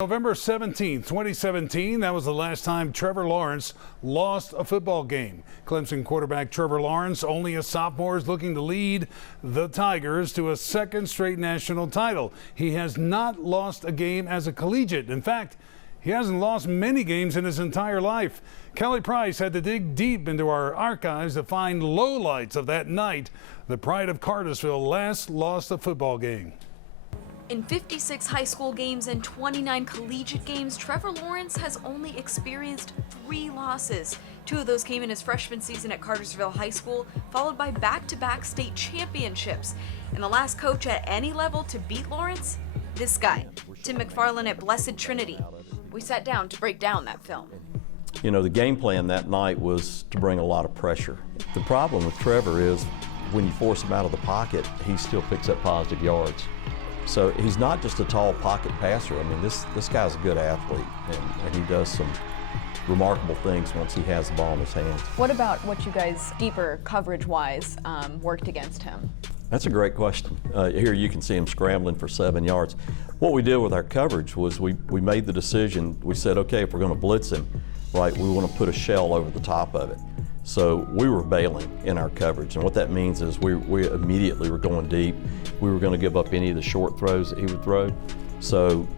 November 17th, 2017, that was the last time Trevor Lawrence lost a football game. Clemson quarterback Trevor Lawrence, only a sophomore, is looking to lead the Tigers to a second straight national title. He has not lost a game as a collegiate. In fact, he hasn't lost many games in his entire life. Kelly Price had to dig deep into our archives to find lowlights of that night. The pride of Cartersville last lost a football game. In 56 high school games and 29 collegiate games, Trevor Lawrence has only experienced 3 losses. 2 of those came in his freshman season at Cartersville High School, followed by back-to-back state championships. And the last coach at any level to beat Lawrence? This guy, Tim McFarlin at Blessed Trinity. We sat down to break down that film. You know, the game plan that night was to bring a lot of pressure. The problem with Trevor is when you force him out of the pocket, he still picks up positive yards. So he's not just a tall pocket passer. I mean, this guy's a good athlete, and he does some remarkable things once he has the ball in his hands. What about what you guys, deeper coverage-wise, worked against him? That's a great question. Here you can see him scrambling for 7 yards. What we did with our coverage was we made the decision. We said, okay, if we're going to blitz him, right, we want to put a shell over the top of it. So we were bailing in our coverage, and what that means is we immediately were going deep. We were going to give up any of the short throws that he would throw. So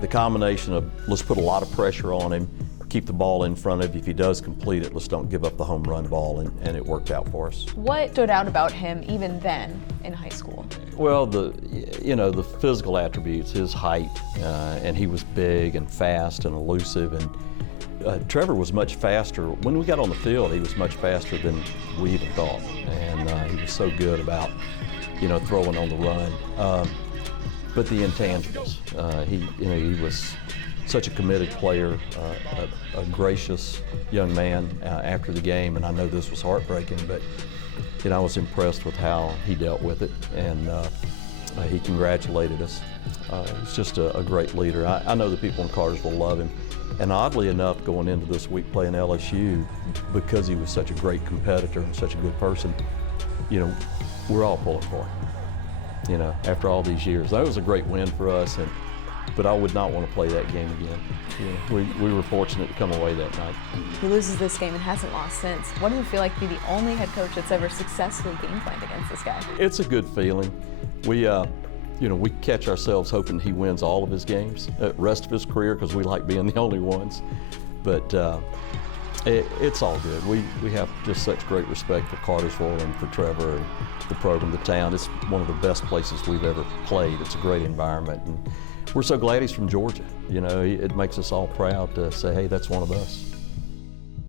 the combination of let's put a lot of pressure on him, keep the ball in front of you. If he does complete it, let's don't give up the home run ball, and it worked out for us. What stood out about him even then in high school? Well, the physical attributes, his height, and he was big and fast and elusive, and Trevor was much faster. When we got on the field, he was much faster than we even thought, and he was so good about, throwing on the run. But the intangibles, he was such a committed player, a gracious young man after the game, and I know this was heartbreaking, but I was impressed with how he dealt with it, and he congratulated us. He's just a great leader. I know the people in Cartersville love him. And oddly enough, going into this week playing LSU, because he was such a great competitor and such a good person, we're all pulling for him, after all these years. That was a great win for us, but I would not want to play that game again. We were fortunate to come away that night. He loses this game and hasn't lost since. What does it feel like to be the only head coach that's ever successfully game planned against this guy? It's a good feeling. We catch ourselves hoping he wins all of his games, the rest of his career, because we like being the only ones. But it's all good. We have just such great respect for Cartersville and for Trevor and the program, the town. It's one of the best places we've ever played. It's a great environment, and we're so glad he's from Georgia. It makes us all proud to say, hey, that's one of us.